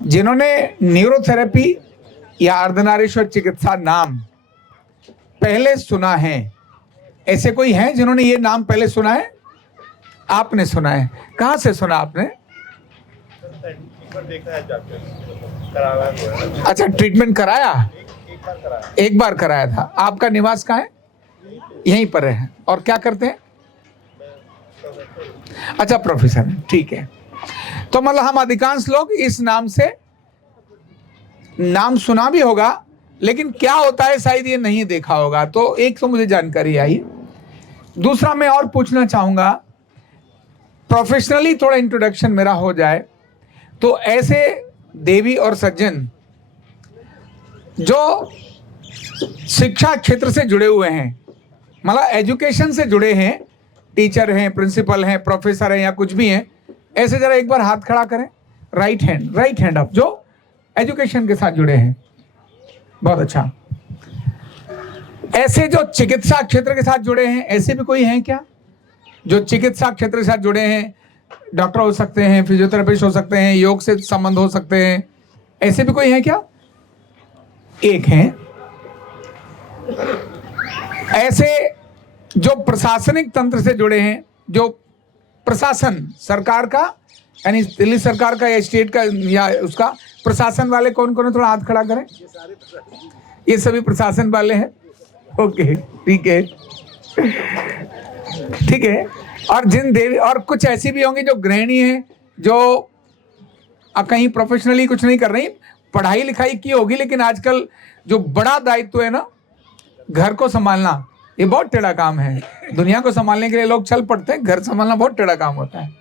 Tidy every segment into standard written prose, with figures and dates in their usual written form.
जिन्होंने न्यूरोथेरेपी या अर्धनारीश्वर चिकित्सा नाम पहले सुना है, ऐसे कोई हैं जिन्होंने ये नाम पहले सुना है? आपने सुना है? कहाँ से सुना आपने? अच्छा, ट्रीटमेंट कराया? एक बार कराया था। आपका निवास कहाँ है? यहीं पर है। और क्या करते हैं? अच्छा, प्रोफेसर है, ठीक है। तो मतलब हम अधिकांश लोग इस नाम से नाम सुना भी होगा, लेकिन क्या होता है शायद ये नहीं देखा होगा। तो एक तो मुझे जानकारी आई। दूसरा मैं और पूछना चाहूंगा, प्रोफेशनली थोड़ा इंट्रोडक्शन मेरा हो जाए तो ऐसे देवी और सज्जन जो शिक्षा क्षेत्र से जुड़े हुए हैं, मतलब एजुकेशन से जुड़े हैं, टीचर हैं, प्रिंसिपल हैं, प्रोफेसर हैं या कुछ भी हैं, ऐसे जरा एक बार हाथ खड़ा करें। राइट हैंड अप, जो एजुकेशन के साथ जुड़े हैं। बहुत अच्छा। ऐसे जो चिकित्सा क्षेत्र के साथ जुड़े हैं, ऐसे भी कोई हैं क्या जो चिकित्सा क्षेत्र के साथ जुड़े हैं? डॉक्टर हो सकते हैं, फिजियोथेरेपिस्ट हो सकते हैं, योग से संबंध हो सकते हैं, ऐसे भी कोई हैं क्या? एक हैं। ऐसे जो प्रशासनिक तंत्र से जुड़े हैं, जो प्रशासन सरकार का, यानी दिल्ली सरकार का या स्टेट का या उसका प्रशासन वाले कौन कौन है? थोड़ा हाथ खड़ा करें। ये सभी प्रशासन वाले हैं। ओके, ठीक है, ठीक है। और जिन देवी, और कुछ ऐसी भी होंगी जो गृहिणी हैं, जो कहीं प्रोफेशनली कुछ नहीं कर रही, पढ़ाई लिखाई की होगी, लेकिन आजकल जो बड़ा दायित्व है ना, घर को संभालना, ये बहुत टेढ़ा काम है। दुनिया को संभालने के लिए लोग चल पड़ते हैं, घर संभालना बहुत टेढ़ा काम होता है।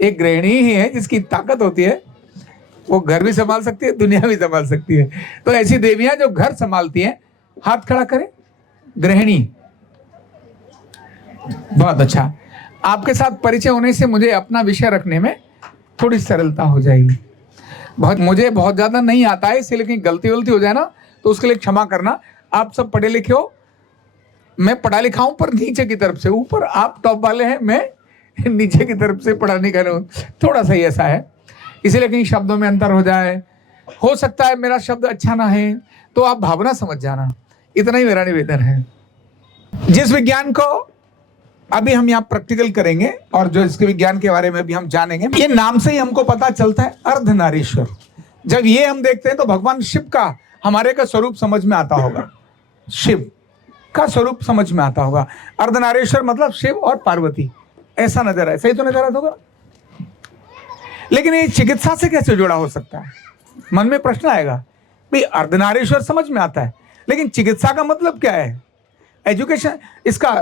एक गृहिणी ही है जिसकी ताकत होती है, वो घर भी संभाल सकती है, दुनिया भी संभाल सकती है। तो ऐसी देवियां जो घर संभालती हैं, हाथ खड़ा करें। गृहिणी, बहुत अच्छा। आपके साथ परिचय होने से मुझे अपना विषय रखने में थोड़ी सरलता हो जाएगी। मुझे बहुत ज्यादा नहीं आता है, इसलिए कहीं गलती हो जाए ना तो उसके लिए क्षमा करना। आप सब पढ़े लिखे हो, मैं पढ़ा लिखा हूं, पर नीचे की तरफ से। ऊपर आप टॉप वाले हैं, मैं नीचे की तरफ से पढ़ा नहीं कर रहा हूं। थोड़ा सा ही ऐसा है, इसलिए कहीं शब्दों में अंतर हो जाए। हो सकता है मेरा शब्द अच्छा ना है, तो आप भावना समझ जाना। इतना ही मेरा निवेदन है। जिस विज्ञान को अभी हम यहाँ प्रैक्टिकल करेंगे और जो इसके विज्ञान के बारे में भी हम जानेंगे, ये नाम से ही हमको पता चलता है, अर्धनारीश्वर। जब ये हम देखते हैं तो भगवान शिव का हमारे का स्वरूप समझ में आता होगा। शिव का स्वरूप समझ में आता होगा। अर्धनारीश्वर मतलब शिव और पार्वती, ऐसा नजर है। सही तो नजर आता होगा। लेकिन ये चिकित्सा से कैसे जुड़ा हो सकता है? मन में प्रश्न आएगा। भाई अर्धनारीश्वर समझ में आता है, लेकिन चिकित्सा का मतलब क्या है? एजुकेशन, इसका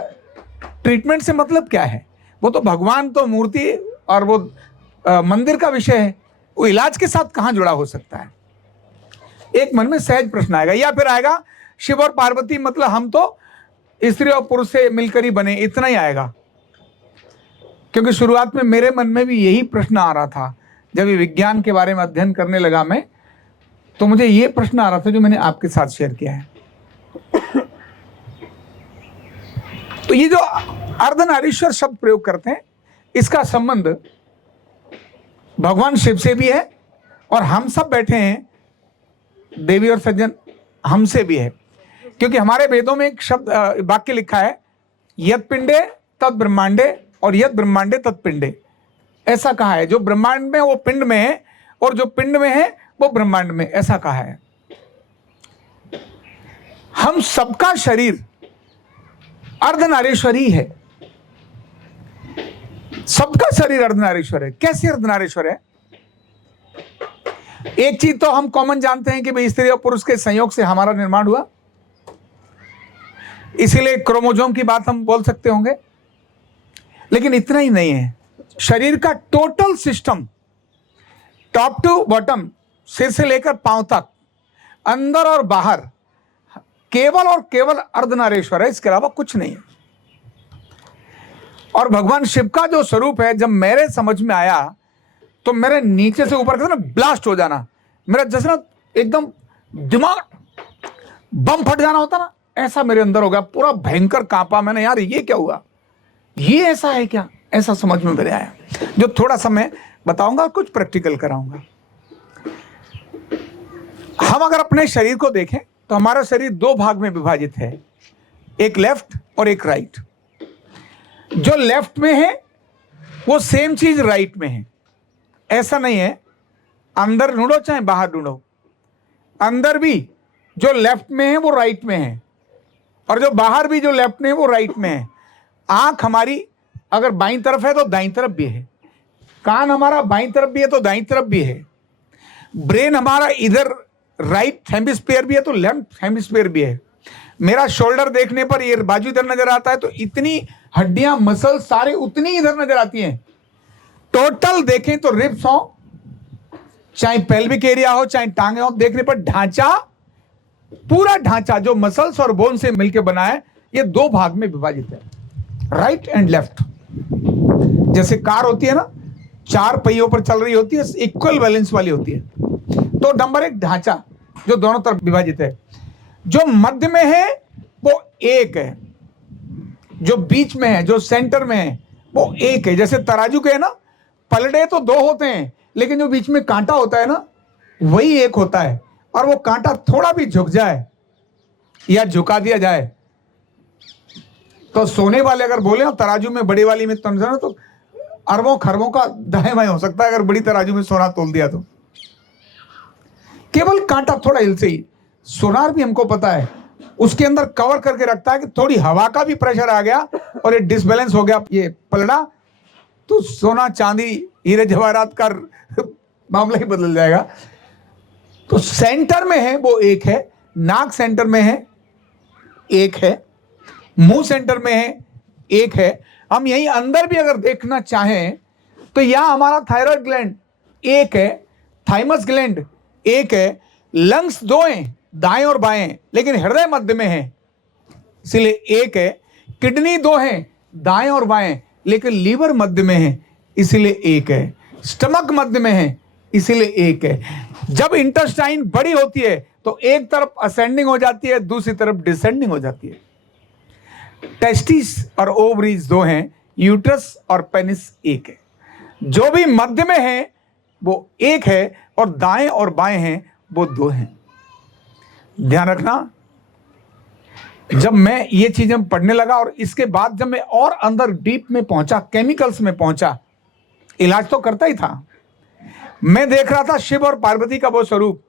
ट्रीटमेंट से मतलब क्या है? वो तो भगवान तो मूर्ति और वो मंदिर का विषय है, वो इलाज के साथ कहां जुड़ा हो सकता है? एक मन में सहज प्रश्न आएगा। या फिर आएगा शिव और पार्वती मतलब हम तो स्त्री और पुरुष से मिलकर ही बने, इतना ही आएगा। क्योंकि शुरुआत में मेरे मन में भी यही प्रश्न आ रहा था। जब ये विज्ञान के बारे में अध्ययन करने लगा मैं, तो मुझे ये प्रश्न आ रहा था जो मैंने आपके साथ शेयर किया है। तो ये जो अर्धनारीश्वर शब्द प्रयोग करते हैं, इसका संबंध भगवान शिव से भी है, और हम सब बैठे हैं देवी और सज्जन, हमसे भी है। क्योंकि हमारे वेदों में एक शब्द वाक्य लिखा है, यत् पिंडे तत् ब्रह्मांडे और यत् ब्रह्मांडे तत् पिंडे। ऐसा कहा है, जो ब्रह्मांड में वो पिंड में है, और जो पिंड में है वो ब्रह्मांड में, ऐसा कहा है। हम सबका शरीर अर्धनारीश्वर ही है। सबका शरीर अर्धनारीश्वर है। कैसे अर्धनारीश्वर है? एक चीज तो हम कॉमन जानते हैं कि भाई स्त्री और पुरुष के संयोग से हमारा निर्माण हुआ, इसीलिए क्रोमोसोम की बात हम बोल सकते होंगे। लेकिन इतना ही नहीं है, शरीर का total system, top to bottom, सिर से लेकर पांव तक, अंदर और बाहर, केवल और केवल अर्धनारीश्वर है, इसके अलावा कुछ नहीं। और भगवान शिव का जो स्वरूप है, जब मेरे समझ में आया तो मेरे नीचे से ऊपर ना ब्लास्ट हो जाना, मेरा जैसे ना एकदम दिमाग बम फट जाना होता ना, ऐसा मेरे अंदर हो गया। पूरा भयंकर कांपा मैंने, यार ये क्या हुआ, ये ऐसा है क्या? ऐसा समझ में मेरे आया, जो थोड़ा सा मैं बताऊंगा, कुछ प्रैक्टिकल कराऊंगा। हम अगर अपने शरीर को देखें तो हमारा शरीर दो भाग में विभाजित है, एक लेफ्ट और एक राइट। जो लेफ्ट में है वो सेम चीज राइट में है, ऐसा नहीं है। अंदर ढूंढो चाहे बाहर ढूंढो, अंदर भी जो लेफ्ट में है वो राइट में है, और जो बाहर भी जो लेफ्ट में है वो राइट में है। आंख हमारी अगर बाईं तरफ है तो दाईं तरफ भी है, कान हमारा बाईं तरफ भी है तो दाईं तरफ भी है, ब्रेन हमारा इधर राइट हेमिस्फीयर भी है तो लेफ्ट हेमिस्फीयर भी है। मेरा शोल्डर देखने पर ये बाजू इधर नजर आता है तो इतनी हड्डियां मसल सारे उतनी इधर नजर आती हैं। टोटल देखें तो रिब्स हो, चाहे पेल्विक एरिया हो, चाहे टांगे हो, देखने पर ढांचा, पूरा ढांचा जो मसल्स और बोन से मिलकर बना है, ये दो भाग में विभाजित है, राइट एंड लेफ्ट। जैसे कार होती है ना, चार पहियों पर चल रही होती है, इक्वल बैलेंस वाली होती है। तो नंबर एक ढांचा जो दोनों तरफ विभाजित है। जो मध्य में है वो एक है, जो बीच में है, जो सेंटर में है वो एक है। जैसे तराजू के है ना, पलड़े तो दो होते हैं, लेकिन जो बीच में कांटा होता है ना, वही एक होता है। और वो कांटा थोड़ा भी झुक जाए या झुका दिया जाए तो सोने वाले अगर बोले ना तराजू में, बड़ी वाली में तो अरबों खरबों का दाएं बाएं हो सकता है अगर बड़ी तराजू में सोना तोल दिया तो। केवल कांटा थोड़ा हिल से ही। सोनार भी हमको पता है उसके अंदर कवर करके रखता है कि थोड़ी हवा का भी प्रेशर आ गया और ये डिसबैलेंस हो गया, ये पलड़ा, तो सोना चांदी हीरे जवाहरात का मामला ही बदल जाएगा। तो सेंटर में है वो एक है, नाक सेंटर में है एक है, मुंह सेंटर में है एक है। हम यहीं अंदर भी अगर देखना चाहें तो यहां हमारा थायराइड ग्लैंड एक है, थाइमस ग्लैंड एक है, लंग्स दो हैं, दाएं और बाएं, लेकिन हृदय मध्य में है इसलिए एक है, किडनी दो हैं, दाएं और बाएं, लेकिन लीवर मध्य में है इसलिए एक है, स्टमक मध्य में है इसलिए एक है। जब इंटेस्टाइन बड़ी होती है तो एक तरफ असेंडिंग हो जाती है, दूसरी तरफ डिसेंडिंग हो जाती है। टेस्टिस और ओवरीज दो हैं, यूट्रस और पेनिस एक है। जो भी मध्य में है वो एक है और दाएं और बाएं हैं वो दो हैं। ध्यान रखना, जब मैं ये चीजें पढ़ने लगा और इसके बाद जब मैं और अंदर डीप में पहुंचा, केमिकल्स में पहुंचा, इलाज तो करता ही था, मैं देख रहा था शिव और पार्वती का वो स्वरूप,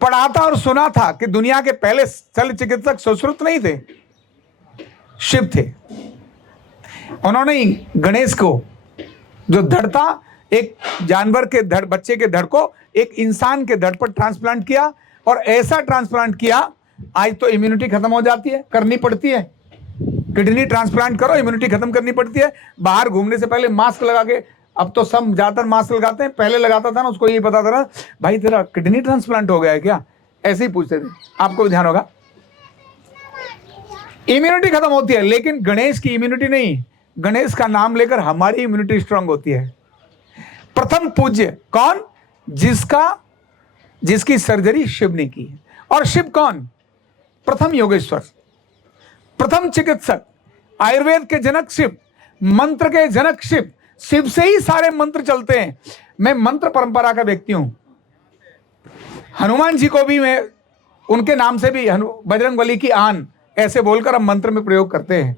पढ़ा था और सुना था कि दुनिया के पहले शल्य चिकित्सक सुश्रुत नहीं थे, शिव थे। उन्होंने गणेश को जो धड़ था, एक जानवर के धड़, बच्चे के धड़ को एक इंसान के धड़ पर ट्रांसप्लांट किया, और ऐसा ट्रांसप्लांट किया, आज तो इम्यूनिटी खत्म हो जाती है, करनी पड़ती है। किडनी ट्रांसप्लांट करो, इम्यूनिटी खत्म करनी पड़ती है। बाहर घूमने से पहले मास्क लगा के, अब तो सब ज्यादातर मास्क लगाते हैं, पहले लगाता था ना, उसको ये पता था ना, भाई तेरा किडनी ट्रांसप्लांट हो गया है क्या, ऐसे ही पूछते थे। आपको भी ध्यान होगा, इम्यूनिटी खत्म होती है, लेकिन गणेश की इम्यूनिटी नहीं, गणेश का नाम लेकर हमारी इम्यूनिटी स्ट्रांग होती है। प्रथम पूज्य कौन? जिसकी सर्जरी शिव ने की है। और शिव कौन? प्रथम योगेश्वर, प्रथम चिकित्सक, आयुर्वेद के जनक शिव, मंत्र के जनक शिव। शिव से ही सारे मंत्र चलते हैं। मैं मंत्र परंपरा का व्यक्ति हूं। हनुमान जी को भी मैं उनके नाम से भी बजरंगबली की आन ऐसे बोलकर हम मंत्र में प्रयोग करते हैं।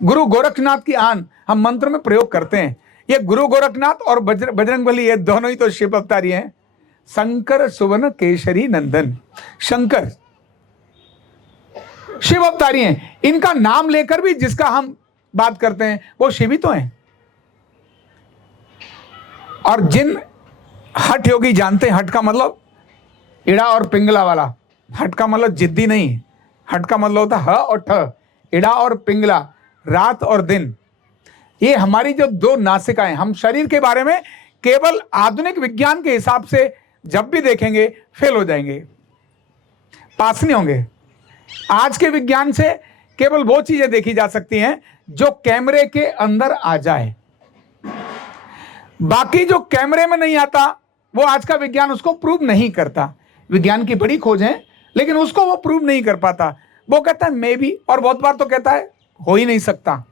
गुरु गोरखनाथ की आन हम मंत्र में प्रयोग करते हैं। ये गुरु गोरखनाथ और बजरंगबली, ये दोनों ही तो शिव अवतारी हैं। शंकर सुवन केशरी नंदन, शंकर शिव अवतारी हैं। इनका नाम लेकर भी जिसका हम बात करते हैं वो शिव ही तो हैं। और जिन हठ योगी जानते हैं, हठ का मतलब इड़ा और पिंगला वाला, हठ का मतलब जिद्दी नहीं, हठ का मतलब होता है ह और ठ, इड़ा और पिंगला, रात और दिन। ये हमारी जो दो नासिकाएं, हम शरीर के बारे में केवल आधुनिक विज्ञान के हिसाब से जब भी देखेंगे फेल हो जाएंगे, पास नहीं होंगे। आज के विज्ञान से केवल वो चीजें देखी जा सकती हैं जो कैमरे के अंदर आ जाए। बाकी जो कैमरे में नहीं आता वो आज का विज्ञान उसको प्रूव नहीं करता। विज्ञान की बड़ी खोज है लेकिन उसको वो प्रूव नहीं कर पाता। वो कहता है मे बी, और बहुत बार तो कहता है हो ही नहीं सकता।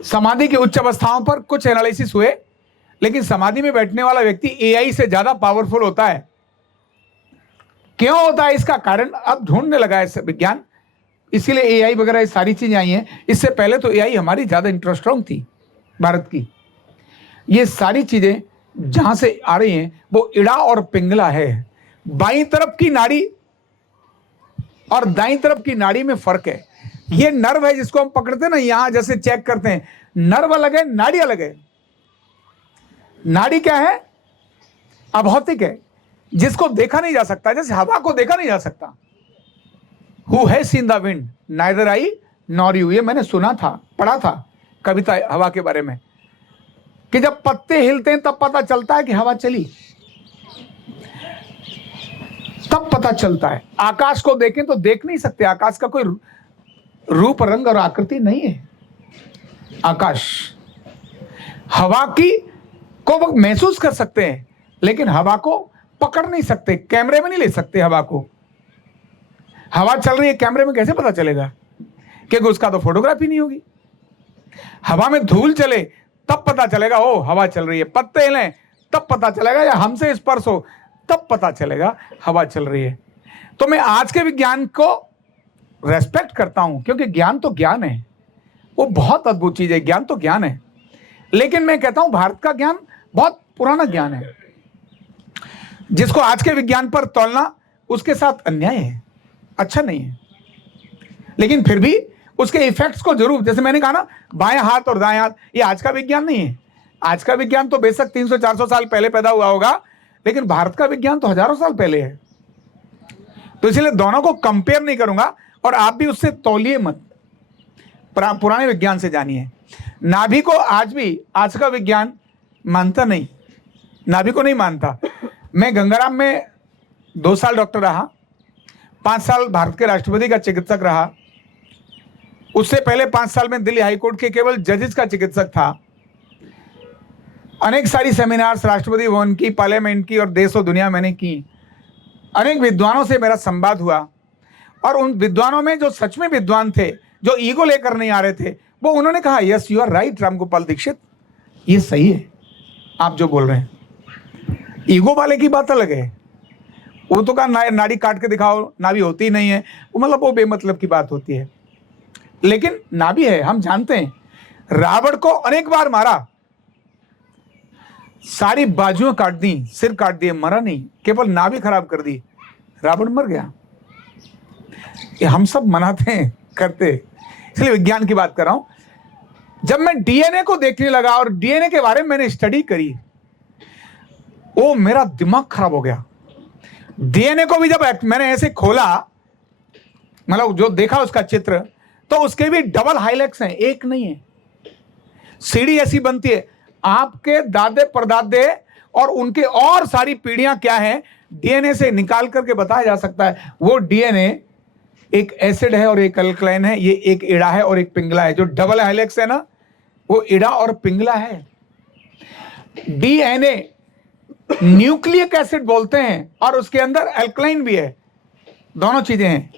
समाधि की उच्च अवस्थाओं पर कुछ एनालिसिस हुए, लेकिन समाधि में बैठने वाला व्यक्ति एआई से ज्यादा पावरफुल होता है। क्यों होता है इसका कारण अब ढूंढने लगा है विज्ञान, इसीलिए एआई वगैरह ये सारी चीजें आई हैं। इससे पहले तो एआई हमारी ज्यादा इंटरेस्टिंग थी भारत की। ये सारी चीजें जहां से आ रही हैं वो इड़ा और पिंगला है। बाईं तरफ की नाड़ी और दाईं तरफ की नाड़ी में फर्क है। ये नर्व है जिसको हम पकड़ते हैं ना, यहां जैसे चेक करते हैं, नर्व अलग है, नाड़ी अलग है। नाड़ी क्या है? अभौतिक है, जिसको देखा नहीं जा सकता, जैसे हवा को देखा नहीं जा सकता। Who has seen the wind? Neither I nor you। ये मैंने सुना था, पढ़ा था कविता हवा के बारे में, कि जब पत्ते हिलते हैं तब पता चलता है कि हवा चली, तब पता चलता है। आकाश को देखें तो देख नहीं सकते, आकाश का कोई रूप रंग और आकृति नहीं है। आकाश, हवा की को वो महसूस कर सकते हैं, लेकिन हवा को पकड़ नहीं सकते, कैमरे में नहीं ले सकते हवा को। हवा चल रही है, कैमरे में कैसे पता चलेगा? क्योंकि उसका तो फोटोग्राफी नहीं होगी। हवा में धूल चले तब पता चलेगा ओ हवा चल रही है, पत्ते हिलें तब पता चलेगा, या हमसे स्पर्श हो तब पता चलेगा हवा चल रही है। तो मैं आज के विज्ञान को रेस्पेक्ट करता हूं, क्योंकि ज्ञान तो ज्ञान है, वो बहुत अद्भुत चीज है। ज्ञान तो ज्ञान है, लेकिन मैं कहता हूं भारत का ज्ञान बहुत पुराना ज्ञान है, जिसको आज के विज्ञान पर तौलना उसके साथ अन्याय है, अच्छा नहीं है। लेकिन फिर भी उसके इफेक्ट्स को जरूर, जैसे मैंने कहा ना, बाएं हाथ और दाएं हाथ, ये आज का विज्ञान नहीं है। आज का विज्ञान तो बेशक 300-400 साल पहले पैदा हुआ होगा, लेकिन भारत का विज्ञान तो हजारों साल पहले है। तो इसलिए दोनों को कंपेयर नहीं करूंगा, और आप भी उससे तौलिए मत, पुराने विज्ञान से जानिए। नाभि को आज भी आज का विज्ञान मानता नहीं, नाभि को नहीं मानता। मैं गंगाराम में 2 साल डॉक्टर रहा, 5 साल भारत के राष्ट्रपति का चिकित्सक रहा, उससे पहले 5 साल में दिल्ली हाईकोर्ट के केवल जजेस का चिकित्सक था। अनेक सारी सेमिनार्स राष्ट्रपति भवन की, पार्लियामेंट की और देश और दुनिया मैंने की। अनेक विद्वानों से मेरा संवाद हुआ, और उन विद्वानों में जो सच में विद्वान थे, जो ईगो लेकर नहीं आ रहे थे, वो उन्होंने कहा yes you are right Ramgopal Dikshit, ये सही है आप जो बोल रहे हैं। ईगो वाले की बात अलग है, वो तो कहा नाड़ी काट के दिखाओ, नाभि होती ही नहीं है, वो मतलब वो बेमतलब की बात होती है। लेकिन नाभि है, हम जानते हैं। रावण को अनेक बार मारा, सारी बाजुएं काट दी, सिर काट दिए, मरा नहीं, केवल नाभि खराब कर दी, रावण मर गया। ये हम सब मनाते हैं, करते, इसलिए विज्ञान की बात कर रहा हूं। जब मैं डीएनए को देखने लगा और डीएनए के बारे में मैंने स्टडी करी, वो मेरा दिमाग खराब हो गया। डीएनए को भी जब मैंने ऐसे खोला, मतलब जो देखा उसका चित्र, तो उसके भी डबल हाइलेक्स हैं, एक नहीं है। सीढ़ी ऐसी बनती है, आपके दादे परदादे और उनके और सारी पीढ़ियां क्या हैं, डीएनए से निकाल करके बताया जा सकता है। वो डीएनए एक एसिड है और एक अल्कलाइन है, ये एक इड़ा है और एक पिंगला है। जो डबल हाइलेक्स है ना, वो इड़ा और पिंगला है। डीएनए न्यूक्लिक एसिड बोलते हैं, और उसके अंदर अल्कलाइन भी है, दोनों चीजें हैं।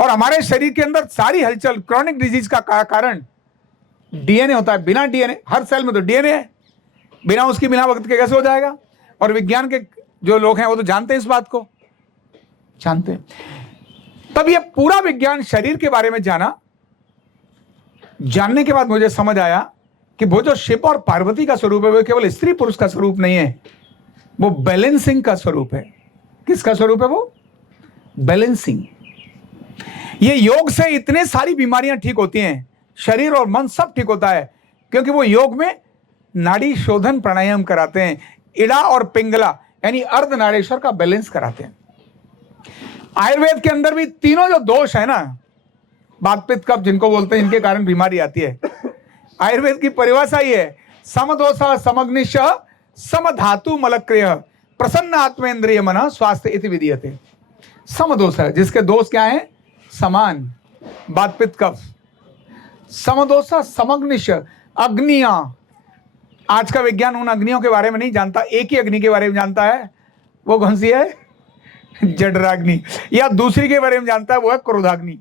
और हमारे शरीर के अंदर सारी हलचल, क्रॉनिक डिजीज का कारण डीएनए होता है। बिना डीएनए, हर सेल में तो डीएनए है, बिना उसकी बिना वक्त के कैसे हो जाएगा? और विज्ञान के जो लोग हैं वो तो जानते हैं, इस बात को जानते हैं। तब ये पूरा विज्ञान शरीर के बारे में जाना, जानने के बाद मुझे समझ आया कि वो जो शिव और पार्वती का स्वरूप है, वो केवल स्त्री पुरुष का स्वरूप नहीं है, वो बैलेंसिंग का स्वरूप है। किसका स्वरूप है वो? बैलेंसिंग। ये योग से इतने सारी बीमारियां ठीक होती हैं, शरीर और मन सब ठीक होता है, क्योंकि वो योग में नाड़ी शोधन प्राणायाम कराते हैं, इड़ा और पिंगला यानी अर्धनारेश्वर का बैलेंस कराते हैं। आयुर्वेद के अंदर भी तीनों जो दोष है ना, बात पित्त कफ जिनको बोलते हैं, इनके कारण बीमारी आती है। आयुर्वेद की परिभाषा ही है समदोषा समग्निश समधातु मलक्रिय प्रसन्न आत्मेंद्रिय मन स्वास्थ्य इति विधीयते। समदोष है, जिसके दोष क्या है? समान, बात पित्त कफ। समदोषा समग्निश, अग्नियां। आज का विज्ञान उन अग्नियों के बारे में नहीं जानता, एक ही अग्नि के बारे में जानता है। वो कौन सी है? जठराग्नि। या दूसरी के बारे में जानता है, वो है क्रोधाग्नि।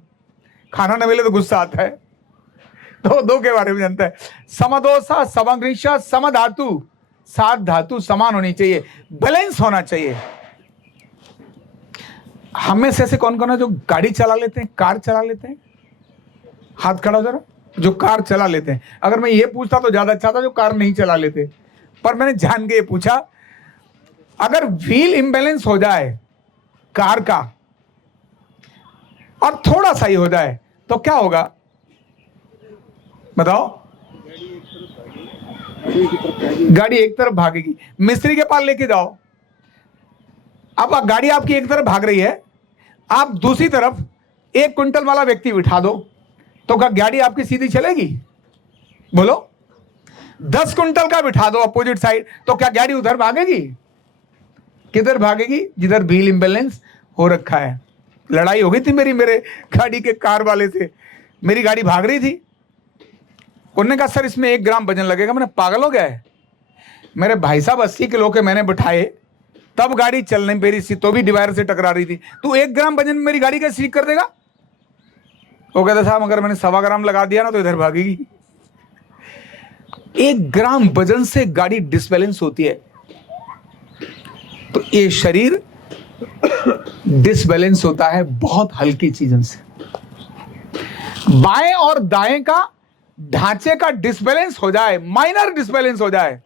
खाना न मिले तो गुस्सा आता है, तो दो के बारे में जानता है। समदोषा समग्निशा समधातु, 7 धातु समान होनी चाहिए, बैलेंस होना चाहिए। हम में से ऐसे कौन कौन है जो गाड़ी चला लेते हैं, कार चला लेते हैं? हाथ खड़ा हो जरा, जो कार चला लेते हैं। अगर मैं ये पूछता तो ज्यादा अच्छा था जो कार नहीं चला लेते, पर मैंने जान के ये पूछा। अगर व्हील इंबैलेंस हो जाए कार का और थोड़ा सा ही हो जाए तो क्या होगा बताओ? गाड़ी एक तरफ भागेगी। मिस्त्री के पास लेके जाओ, अब गाड़ी आपकी एक तरफ भाग रही है, आप दूसरी तरफ 1 क्विंटल वाला व्यक्ति बिठा दो तो क्या गाड़ी आपकी सीधी चलेगी? बोलो। 10 क्विंटल का बिठा दो अपोजिट साइड तो क्या गाड़ी उधर भागेगी? किधर भागेगी? जिधर व्हील इंबैलेंस हो रखा है। लड़ाई हो गई थी मेरे गाड़ी के कार वाले से। मेरी गाड़ी भाग रही थी, उन्होंने कहा सर इसमें 1 ग्राम वजन लगेगा। मैंने पागल हो गया है? मेरे भाई साहब 80 किलो के मैंने बिठाए, तब गाड़ी चल नहीं पेरी थी, तो भी डिवाइडर से टकरा रही थी। तू 1 ग्राम वजन में मेरी गाड़ी का सीख कर देगा? वो कहता साहब अगर मैंने 1.25 ग्राम लगा दिया ना तो इधर भागेगी। 1 ग्राम वजन से गाड़ी डिसबैलेंस होती है। तो ये शरीर डिसबैलेंस होता है बहुत हल्की चीजों से। बाएं और दाएं का ढांचे का डिसबैलेंस हो जाए, माइनर डिसबैलेंस हो जाए,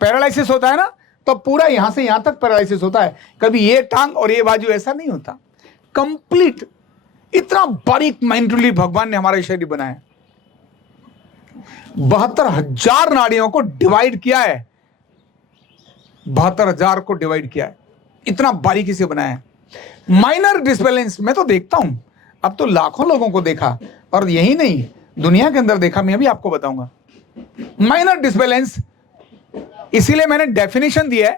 पैरालिसिस होता है ना, तो पूरा यहां से यहां तक पैरालिसिस होता है। कभी ये टांग और ये बाजू ऐसा नहीं होता, कंप्लीट। इतना बारीक माइंडली भगवान ने हमारा शरीर बनाया। 72,000 नाड़ियों को डिवाइड किया है, 72,000 को डिवाइड किया है, इतना बारीकी से बनाया है। माइनर डिसबैलेंस मैं तो देखता हूं, अब तो लाखों लोगों को देखा, और यही नहीं दुनिया के अंदर देखा, मैं भी आपको बताऊंगा। माइनर डिसबैलेंस, इसीलिए मैंने डेफिनेशन दी है,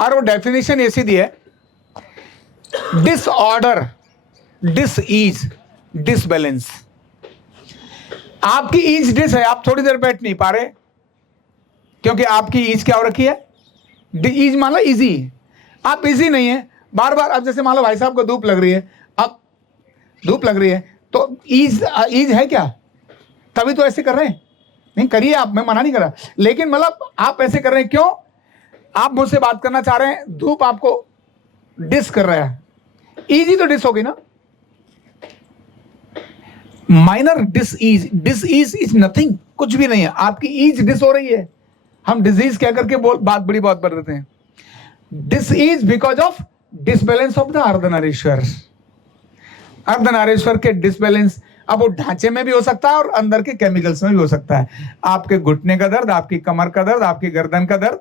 और वो डेफिनेशन ऐसी दी है, डिसऑर्डर, डिसईज, डिसबैलेंस। आपकी ईज डिस है, आप थोड़ी देर बैठ नहीं पा रहे क्योंकि आपकी ईज क्या हो रखी है? ईज मान लो इजी, आप इजी नहीं है, बार बार। अब जैसे मान लो भाई साहब को धूप लग रही है, अब धूप लग रही है तो ईज है क्या? तभी तो ऐसे कर रहे हैं। नहीं करिए आप, मैं मना नहीं कर रहा, लेकिन मतलब आप ऐसे कर रहे हैं क्यों? आप मुझसे बात करना चाह रहे हैं, धूप आपको डिस कर रहा है, इजी तो डिस होगी ना। माइनर डिसईज, डिसईज इज नथिंग, कुछ भी नहीं है, आपकी ईज डिस हो रही है। हम डिजीज क्या करके बात बड़ी बात कर देते हैं। Disease because of disbalance of the Ardhanarishvara. Ardhanarishvara के डिसबैलेंस, अब वो ढांचे में भी हो सकता है और अंदर के केमिकल्स में भी हो सकता है। आपके घुटने का दर्द, आपकी कमर का दर्द, आपकी गर्दन का दर्द,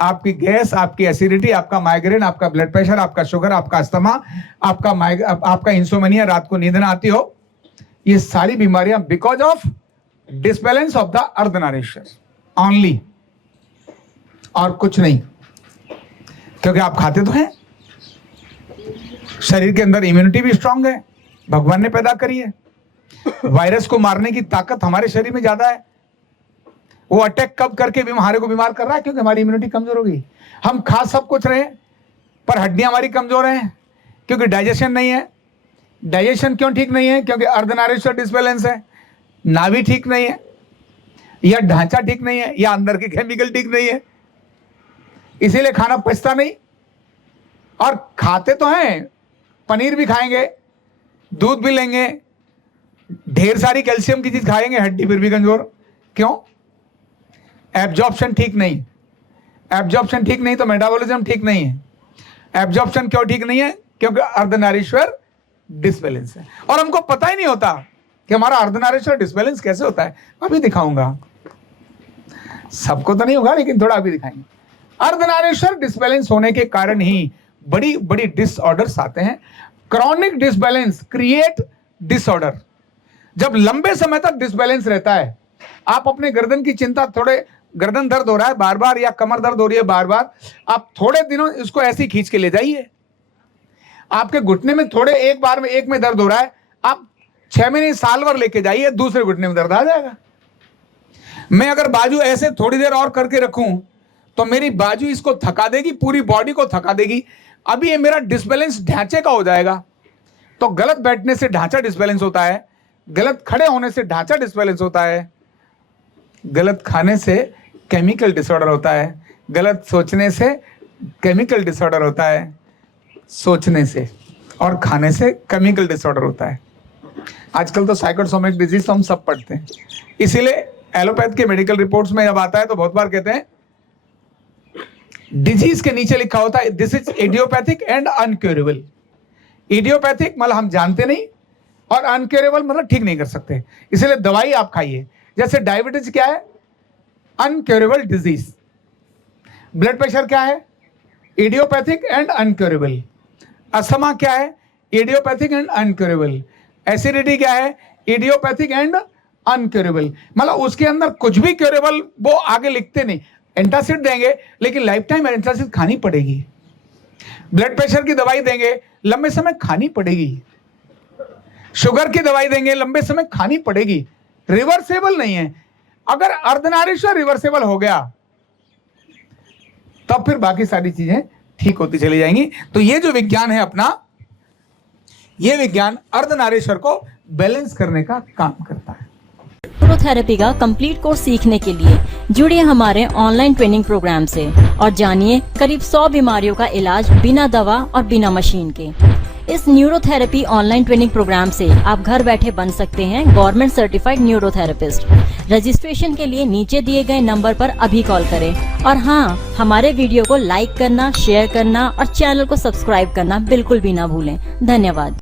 आपकी गैस, आपकी एसिडिटी, आपका माइग्रेन, आपका ब्लड प्रेशर, आपका शुगर, आपका अस्थमा, आपका इंसोमेनिया, रात को नींद ना आती हो, ये सारी बीमारियां because of disbalance of the Ardhanarishvara only, और कुछ नहीं। क्योंकि आप खाते तो हैं, शरीर के अंदर इम्यूनिटी भी स्ट्रांग है, भगवान ने पैदा करी है। वायरस को मारने की ताकत हमारे शरीर में ज्यादा है। वो अटैक कब करके हमारे को बीमार कर रहा है? क्योंकि हमारी इम्यूनिटी कमजोर हो गई। हम खा सब कुछ रहे पर हड्डियां हमारी कमजोर हैं, क्योंकि डाइजेशन नहीं है। डाइजेशन क्यों ठीक नहीं है? क्योंकि अर्धनारीश्वर डिसबैलेंस है, नाभि ठीक नहीं है, या ढांचा ठीक नहीं है, या अंदर के केमिकल ठीक नहीं है, इसीलिए खाना पचता नहीं। और खाते तो हैं, पनीर भी खाएंगे, दूध भी लेंगे, ढेर सारी कैल्शियम की चीज खाएंगे, हड्डी फिर भी कमजोर। क्यों? एब्जॉर्प्शन ठीक नहीं। एब्जॉर्प्शन ठीक नहीं तो मेटाबॉलिज्म ठीक नहीं है। एब्जॉर्प्शन क्यों ठीक नहीं है? क्योंकि अर्धनारीश्वर डिसबैलेंस है। और हमको पता ही नहीं होता कि हमारा अर्धनारीश्वर डिसबैलेंस कैसे होता है। अभी दिखाऊंगा, सबको तो नहीं होगा लेकिन थोड़ा अभी दिखाएंगे। अर्धनारीश्वर डिसबैलेंस होने के कारण ही बड़ी बड़ी डिसऑर्डर्स आते हैं। Chronic disbalance create disorder. जब लंबे समय तक डिसबैलेंस रहता है, आप अपने गर्दन की चिंता, थोड़े गर्दन दर्द हो रहा है बार बार, या कमर दर्द हो रही है बार बार, आप थोड़े दिनों इसको ऐसे ही खींच के ले जाइए। आपके घुटने में थोड़े एक बार में एक में दर्द हो रहा है, आप 6 महीने साल भर लेके जाइए, दूसरे घुटने में दर्द आ जाएगा। मैं अगर बाजू ऐसे थोड़ी देर और करके रखूं तो मेरी बाजू इसको थका देगी, पूरी बॉडी को थका देगी। अभी ये मेरा डिसबैलेंस ढांचे का हो जाएगा। तो गलत बैठने से ढांचा डिसबैलेंस होता है, गलत खड़े होने से ढांचा डिसबैलेंस होता है, गलत खाने से केमिकल डिसऑर्डर होता है, गलत सोचने से केमिकल डिसऑर्डर होता है, सोचने से और खाने से केमिकल डिसऑर्डर होता है। आजकल तो साइकोसोमिक डिजीज तो हम सब पढ़ते हैं, इसीलिए एलोपैथ के मेडिकल रिपोर्ट्स में जब आता है तो बहुत बार कहते हैं डिजीज के नीचे लिखा होता है this is idiopathic and incurable. Idiopathic मतलब हम जानते नहीं, और अनक्योरेबल मतलब ठीक नहीं कर सकते, इसलिए दवाई आप खाइए। जैसे डायबिटीज क्या है? अनक्योरेबल डिजीज। ब्लड प्रेशर क्या है? Idiopathic and अनक्योरेबल। अस्थमा क्या है? Idiopathic and अनक्योरेबल। एसिडिटी क्या है? Idiopathic and incurable. मतलब उसके अंदर कुछ भी क्योरेबल वो आगे लिखते नहीं। एंटासिड देंगे लेकिन लाइफ टाइम एंटासिड खानी पड़ेगी। ब्लड प्रेशर की दवाई देंगे, लंबे समय खानी पड़ेगी। शुगर की दवाई देंगे, लंबे समय खानी पड़ेगी। रिवर्सेबल नहीं है। अगर अर्धनारीश्वर रिवर्सेबल हो गया तब फिर बाकी सारी चीजें ठीक होती चली जाएंगी। तो ये जो विज्ञान है अपना, ये विज्ञान अर्धनारीश्वर को बैलेंस करने का काम करता है। न्यूरोथेरेपी का कंप्लीट कोर्स सीखने के लिए जुड़िए हमारे ऑनलाइन ट्रेनिंग प्रोग्राम से और जानिए करीब 100 बीमारियों का इलाज बिना दवा और बिना मशीन के। इस न्यूरोथेरेपी ऑनलाइन ट्रेनिंग प्रोग्राम से आप घर बैठे बन सकते हैं गवर्नमेंट सर्टिफाइड न्यूरोथेरेपिस्ट। रजिस्ट्रेशन के लिए नीचे दिए गए नंबर पर अभी कॉल करें। और हाँ, हमारे वीडियो को लाइक करना, शेयर करना और चैनल को सब्सक्राइब करना बिल्कुल भी ना भूलें। धन्यवाद।